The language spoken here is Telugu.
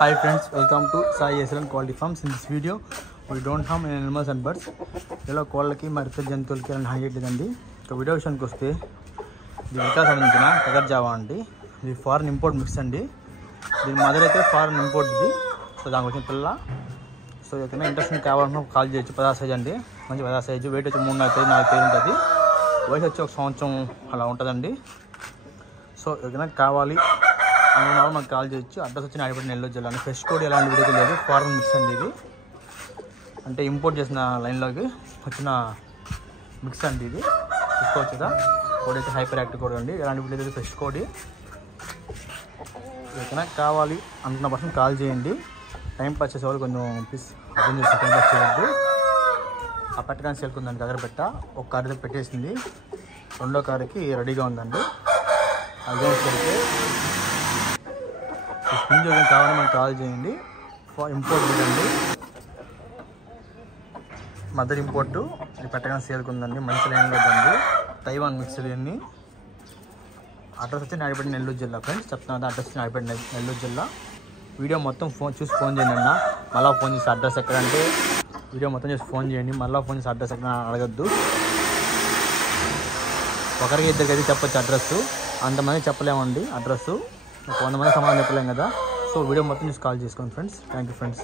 Hi friends, welcome to Sai Excellent Quality Farms. In this video, we don't harm any animals and birds. ఇలా కోళ్ళకి మరి ఇతర జంతువులకి అని హాని చేయట్లేదండి. ఇక వీడియో విషయానికి వస్తే ఇది వికాస్ సంబంధించిన టగర్ జావా అండి. ఇది ఫారెన్ ఇంపోర్ట్ మిక్స్ అండి. దీని మదర్ అయితే ఫారెన్ ఇంపోర్ట్ ఇది. సో దానికి వచ్చిన పిల్ల. సో ఎక్కడైనా ఇంట్రెస్ట్ కావాలన్నా కాల్ చేయొచ్చు. 16 సైజ్ అండి, మంచి 16 సైజు. వెయిట్ వచ్చి 3-4 కేజీ 4 కేజీ ఉంటుంది. వయసు వచ్చి 1 సంవత్సరం అలా ఉంటుందండి. సో ఎక్కడైనా కావాలి అందులో మనకు కాల్ చేయొచ్చు. అడ్రస్ వచ్చి నాయుడుపేట నెల్లూరు జిల్లా. ఫ్రెష్ కోడ్ ఎలాంటి వీడియో లేదు, ఫారెన్ మిక్స్ అండి ఇది. అంటే ఇంపోర్ట్ చేసిన లైన్లోకి వచ్చిన మిక్స్ అండి ఇది. చూసుకోవచ్చుగా. కోడ్ అయితే హైపర్ యాక్టివ్ కోడ్ అండి. ఎలాంటి వీడియో లేదు, ఫ్రెష్ కోడ్. ఎక్కడైనా కావాలి అనుకున్న పర్సన్ కాల్ చేయండి. టైం పాస్ చేసేవాళ్ళు కొంచెం ప్లీజ్ అర్థం చేసి టైం పాస్ చేయొద్దు. ఆ పెట్టగానే సేల్కుందండి అగరబెట్ట. ఒక కారు అయితే పెట్టేసింది, రెండో కారుకి రెడీగా ఉందండి. అదే సరికి స్పింజ్ కావాలని మనకు కాల్ చేయండి. ఇంపోర్ట్ అండి, మదర్ ఇంపోర్టు. ఇది పెట్టగానే సేల్కుందండి, మంచి లైన్లో ఉందండి. తైవాన్ మిక్స్డ్ అన్ని. అడ్రస్ వచ్చి నాయుడుపేట నెల్లూరు జిల్లా. ఫ్రెండ్స్ చెప్తున్నా, అడ్రస్ వచ్చి నాయుడుపేట నెల్లూరు జిల్లా. వీడియో మొత్తం చూసి ఫోన్ చేయండి అన్న. మళ్ళీ ఫోన్ చేసి అడ్రస్ ఎక్కడంటే వీడియో మొత్తం చేసి ఫోన్ చేయండి. మళ్ళీ ఫోన్ చేసి అడ్రస్ ఎక్కడ అడగద్దు. ఒకరికి ఇద్దరికి అయితే చెప్పచ్చు అడ్రస్సు, అంతమంది చెప్పలేమండి అడ్రస్సు. 100 మంది సమాధానం చెప్పలేం కదా. సో వీడియో మొత్తం చూసి కాల్ చేసుకోండి ఫ్రెండ్స్. Thank you friends.